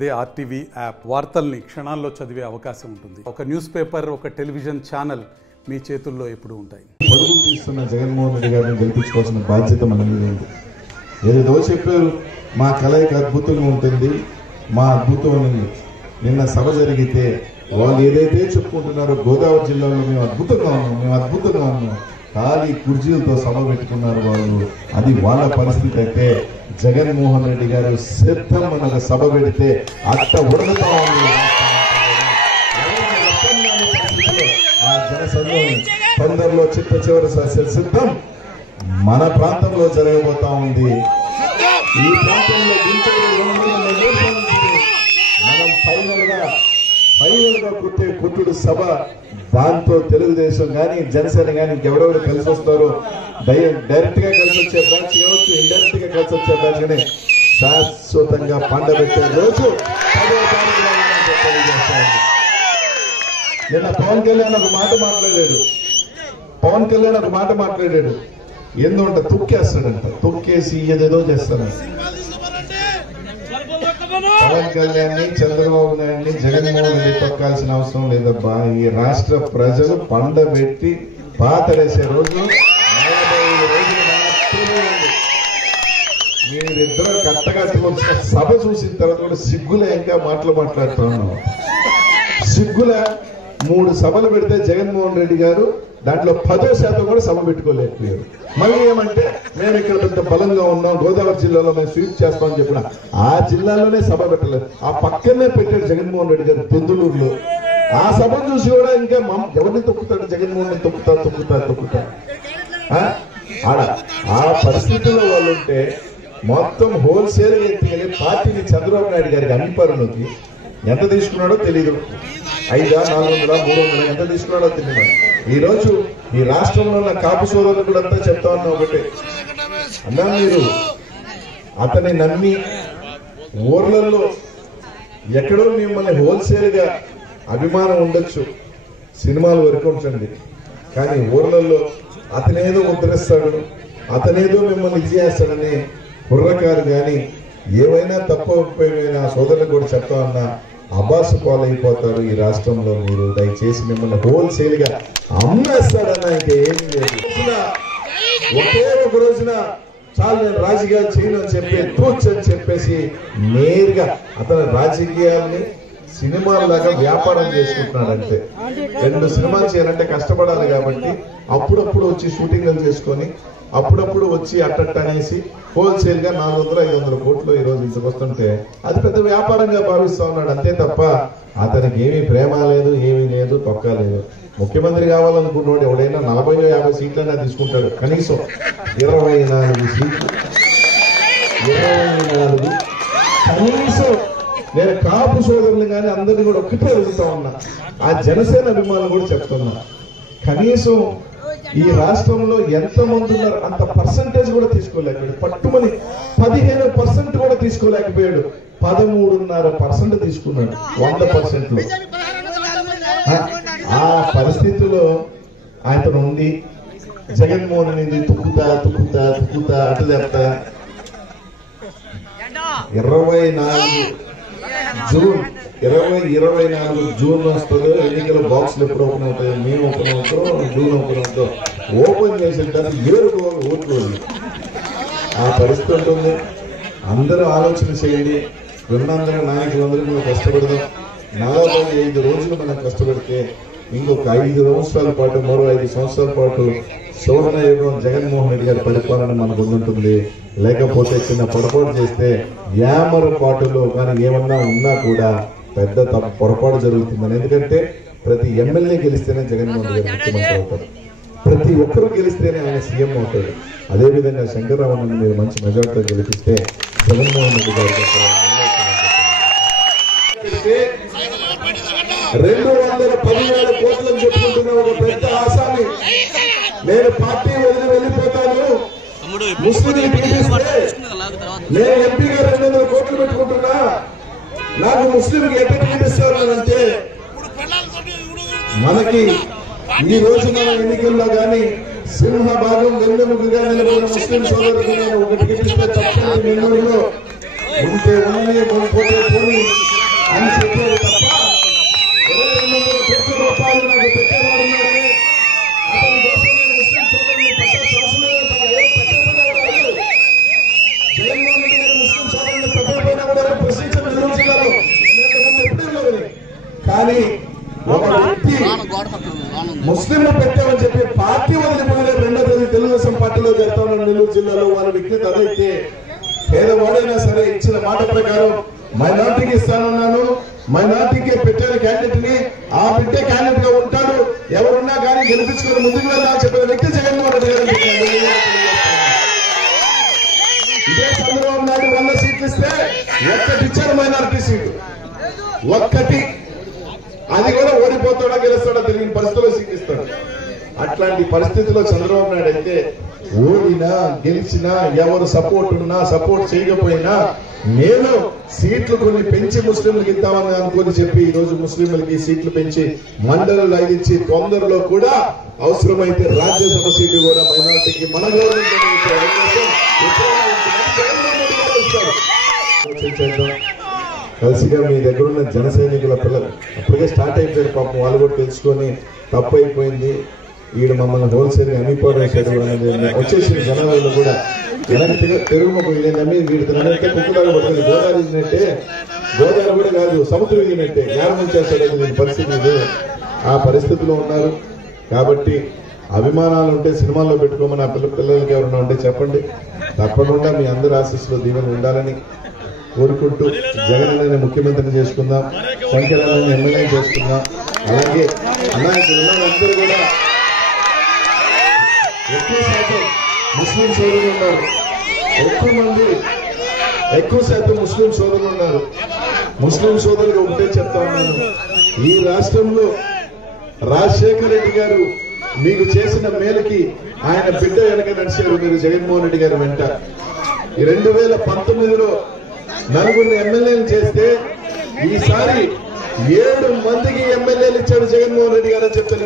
అదే RTV app వార్తల్ని క్షణాల్లో చదివే అవకాశం ఉంటుంది. ఒక న్యూస్ పేపర్, ఒక టెలివిజన్ ఛానల్ మీ చేతుల్లో ఎప్పుడూ ఉంటాయి. పరుగులు తీస్తున్న జగన్మోహన్ రెడ్డి గారిని గెలిపించుకోవాల్సిన బాధ్యత మన మీద ఉంది. ఏదో చెప్పారు, మా కలయిక అద్భుతంగా ఉంటుంది, మా అద్భుతం ఉంది. నిన్న సభ జరిగితే వాళ్ళు ఏదైతే చెప్పుకుంటున్నారో గోదావరి జిల్లాలో మేము అద్భుతంగా ఉన్నాం, ఖాళీ కుర్చీలతో సభ పెట్టుకున్నారు వాళ్ళు. అది వాళ్ళ పరిస్థితి. అయితే జగన్మోహన్ రెడ్డి గారు సిద్ధం మన సభ పెడితే అట్ట ఉడతా ఉంది. ఆ జనసంఘం తొందరలో చిట్ట చివరి సిద్ధం మన ప్రాంతంలో జరగబోతా ఉంది. ఈ ప్రాంతంలో మనం ఫైనల్ గా కుట్టుడు సభ. దాంతో తెలుగుదేశం కానీ జనసేన కానీ ఇంకెవరెవరు కలిసి వస్తారో డైరెక్ట్ గా కలిసి వచ్చే బ్యాచ్ కావచ్చు, ఇండైరెక్ట్ గా కలిసి వచ్చే బ్యాచ్ కానీ శాశ్వతంగా పండబెట్టే రోజు నిన్న పవన్ కళ్యాణ్ ఒక మాట మాట్లాడాడు. ఎందుకంటే తొక్కేస్తాడంట, తొక్కేసి ఏదేదో చేస్తాడు. పవన్ కళ్యాణ్ చంద్రబాబు నాయుడిని జగన్మోహన్ రెడ్డి తొక్కాల్సిన అవసరం లేదబ్బా. ఈ రాష్ట్ర ప్రజలు పండబెట్టి పాతరేసే రోజు 45 రోజులు మాత్రమే ఉంది. మీరిద్దరూ కట్టగట్టుకొచ్చిన సభ చూసిన తర్వాత కూడా సిగ్గులే ఇంకా మాట్లాడుతున్నాం. సిగ్గుల 3 సభలు పెడితే జగన్మోహన్ రెడ్డి గారు దాంట్లో 10% కూడా సభ పెట్టుకోలేకపోయారు. మళ్ళీ ఏమంటే మేము ఇక్కడ పెద్ద బలంగా ఉన్నాం, గోదావరి జిల్లాలో మేము స్వీప్ చేస్తామని చెప్పిన ఆ జిల్లాలోనే సభ పెట్టలేదు. ఆ పక్కనే పెట్టాడు జగన్మోహన్ రెడ్డి గారు దొందులూరులో. ఆ సభ చూసి కూడా ఇంకా ఎవరిని తొక్కుతాడు, జగన్మోహన్ రెడ్డి తొక్కుతా ఆడ. ఆ పరిస్థితుల్లో వాళ్ళు ఉంటే మొత్తం హోల్సేల్ ఎత్తుకెళ్ళి పార్టీని చంద్రబాబు నాయుడు గారికి అమ్మిపరులోకి ఎంత తీసుకున్నాడో తెలియదు. 500, 400, 300 ఎంత తీసుకున్నాడో తెలియదు. ఈ రోజు ఈ రాష్ట్రంలో ఉన్న కాపు సోదరులు కూడా అంతా చెప్తా ఉన్నా ఒకటే, అన్నా మీరు అతని నమ్మి ఊర్లలో ఎక్కడో మిమ్మల్ని హోల్సేల్ గా అభిమానం ఉండొచ్చు, సినిమాల వరకు ఉంచండి, కానీ ఊర్లలో అతనేదో ఉద్ధరిస్తాడు, అతనేదో మిమ్మల్ని ఇది చేస్తాడని కుర్రకారు కానీ ఏవైనా తప్పైనా సోదరులకు కూడా చెప్తా ఉన్నా అబాసు పాలైపోతారు ఈ రాష్ట్రంలో. మీరు దయచేసి మిమ్మల్ని హోల్సేల్ గా అమ్మేస్తాడన్నా ఇంకేం లేదు. ఒకే ఒక రోజున చాలా నేను రాజకీయాలు చేయను అని చెప్పి తూచని చెప్పేసి నేరుగా అతను రాజకీయాల్ని సినిమాలాగా వ్యాపారం చేసుకుంటున్నాడు. అంతే. 2 సినిమాలు చేయాలంటే కష్టపడాలి కాబట్టి అప్పుడప్పుడు వచ్చి షూటింగ్లు చేసుకొని అప్పుడప్పుడు వచ్చి అట్టట్ట అనేసి హోల్సేల్ గా 400-500 కోట్లు ఈ రోజు ఇంతకొస్తుంటే అది పెద్ద వ్యాపారంగా భావిస్తా ఉన్నాడు. అంతే తప్ప అతనికి ఏమీ ప్రేమ లేదు, ఏమీ లేదు, తొక్క లేదు. ముఖ్యమంత్రి కావాలనుకున్నాడు ఎవడైనా 40-50 సీట్లైనా తీసుకుంటాడు. కనీసం 24 సీట్లు, 24 కనీసం. నేను కాపు సోదరులు కానీ అందరినీ కూడా ఒక్కటే అడుగుతా ఉన్నా, ఆ జనసేన అభిమానులు కూడా చెప్తున్నా, కనీసం ఈ రాష్ట్రంలో ఎంతమంది ఉన్నారు అంత పర్సంటేజ్ కూడా తీసుకోలేకపోయాడు. పట్టుమని 15% కూడా తీసుకోలేకపోయాడు. 13.5% తీసుకున్నాడు 100%లో. ఆ పరిస్థితిలో ఆయన ఉంది. జగన్మోహన్ రెడ్డి తుక్కుతా అటు చెప్తా 24 జూన్ వస్తుందో ఎన్నికల బాక్సులు ఎప్పుడు ఓపెన్ అవుతాయో, మేము ఓపెన్ అవుతాం, జూన్ ఓపెన్ అవుతాం. ఓపెన్ చేసేటానికి 7 ఓట్లు. ఆ పరిస్థితి ఉంటుంది. అందరూ ఆలోచన చేయండి. రెండందరూ నాయకులందరూ కూడా కష్టపడదాం. 45 రోజులు మనం కష్టపడితే ఇంకొక 5 సంవత్సరాల పాటు, మరో 5 సంవత్సరాల పాటు సువర్ణ యుగం జగన్మోహన్ రెడ్డి గారి పరిపాలన మనకు ఉంటుంది. లేకపోతే చిన్న పొరపాటు చేస్తే పాటులో కానీ ఏమన్నా ఉన్నా కూడా పెద్ద పొరపాటు జరుగుతుందని. ఎందుకంటే ప్రతి ఎమ్మెల్యే గెలిస్తేనే జగన్మోహన్ రెడ్డి గారు ముఖ్యమంత్రి అవుతారు, ప్రతి ఒక్కరూ గెలిస్తేనే ఆయన సీఎం అవుతాడు. అదేవిధంగా శంకర్రామన్ మీరు మంచి మెజార్టీతో గెలిపిస్తే జగన్మోహన్ రెడ్డి గారు 217 కోట్లను చెప్పుకుంటున్న ఒక పెద్ద ఆసామి. నేను పార్టీ వదిలి వెళ్ళిపోతాను, ముస్లింలు నేను ఎంపీగా 200 కోట్లు పెట్టుకుంటున్నా, నాకు ముస్లింకి ఎట్లా టికెట్ అంటే మనకి ఈ రోజు మన ఎన్నికల్లో కానీ సింహభాగం వెన్నెముకగా నిలబడిన ముస్లిం సోదరులకు నేను 1 టికెట్ ఇస్తే తప్ప నెల్లూరులో ఉంటే పోనీ కానీ ఒక వ్యక్తి ముస్లింలు పెట్టామని చెప్పి పార్టీ వదిలిపోయిన 2వ తేదీ తెలుగుదేశం పార్టీలో చేస్తా ఉన్న నెల్లూరు జిల్లాలో వాళ్ళ విజ్ఞత అదైతే పేదవాడైనా సరే ఇచ్చిన మాట ప్రకారం మైనార్టీకి ఇస్తానన్నాను, మైనార్టీకి పెట్టాను క్యాండిడేట్ ని, ఆ బిడ్డే క్యాండిడేట్ గా ఉంటాడు, ఎవరున్నా కానీ గెలిపించుకుని ముందుకు వెళ్దామని చెప్పిన వ్యక్తి జగన్మోహన్ రెడ్డి గారు. ఇదే చంద్రబాబు నాయుడు 100 సీట్లు ఇస్తే ఒక్కటి ఇచ్చారు మైనారిటీ సీటు, ఒక్కటి, అది కూడా ఓడిపోతాడా గెలుస్తాడా తెలియని పరిస్థితుల్లో సీట్ ఇస్తాడు. అట్లాంటి పరిస్థితిలో చంద్రబాబు నాయుడు అయితే ఓడినా గెలిచినా ఎవరు సపోర్ట్ ఉన్నా సపోర్ట్ చేయకపోయినా నేను సీట్లు కొన్ని పెంచి ముస్లింలకు ఇద్దామని అనుకుని చెప్పి ఈ రోజు ముస్లింలకి సీట్లు పెంచి మండలిలో 5 ఇచ్చి తొందరలో కూడా అవసరమైతే రాజ్యసభ సీటు కూడా మైనార్టీకి మన కలిసిగా మీ దగ్గర ఉన్న జన సైనికుల పిల్లలు అప్పటికే స్టార్ట్ అయిపోయారు పాపం, వాళ్ళు కూడా తెలుసుకొని తప్పు అయిపోయింది, ఈడు మమ్మల్ని హోల్సేల్ గా అమ్మిపోవడం వచ్చేసింది జనాలలో కూడా. వెనక్కి తెరుగుమకు నమ్మి వీడితో నమ్మితే కుక్కలాగా పడుతుంది, గోదావరి ఇచ్చినట్టే, గోదావరి కూడా కాదు సముద్రం ఇచ్చినట్టే జ్ఞానం చేస్తాడు పరిస్థితి ఇది. ఆ పరిస్థితిలో ఉన్నారు కాబట్టి అభిమానాలు ఉంటే సినిమాల్లో పెట్టుకోమని ఆ పిల్లలకి ఎవరన్నా ఉంటే చెప్పండి. తప్పకుండా మీ అందరి ఆశీస్సులో దీవెన ఉండాలని కోరుకుంటూ జగన్ ముఖ్యమంత్రిని చేసుకుందాం, శంకరాన్ని ఎమ్మెల్యే చేసుకుందాం. అలాగే అందరూ కూడా ఎక్కువ శాతం ముస్లిం సోదరులు ఉన్నారు, ఎక్కువ శాతం ముస్లిం సోదరులు ఉన్నారు. ముస్లిం సోదరులు ఒకటే చెప్తా ఉన్నాను, ఈ రాష్ట్రంలో రాజశేఖర రెడ్డి గారు మీకు చేసిన మేలుకి ఆయన బిడ్డ వెనక నడిచారు మీరు జగన్మోహన్ రెడ్డి గారు వెంట. 2019లో 4 ఎమ్మెల్యేలు చేస్తే ఈసారి 7 మందికి ఎమ్మెల్యేలు ఇచ్చాడు జగన్మోహన్ రెడ్డి గారు అని చెప్తాను.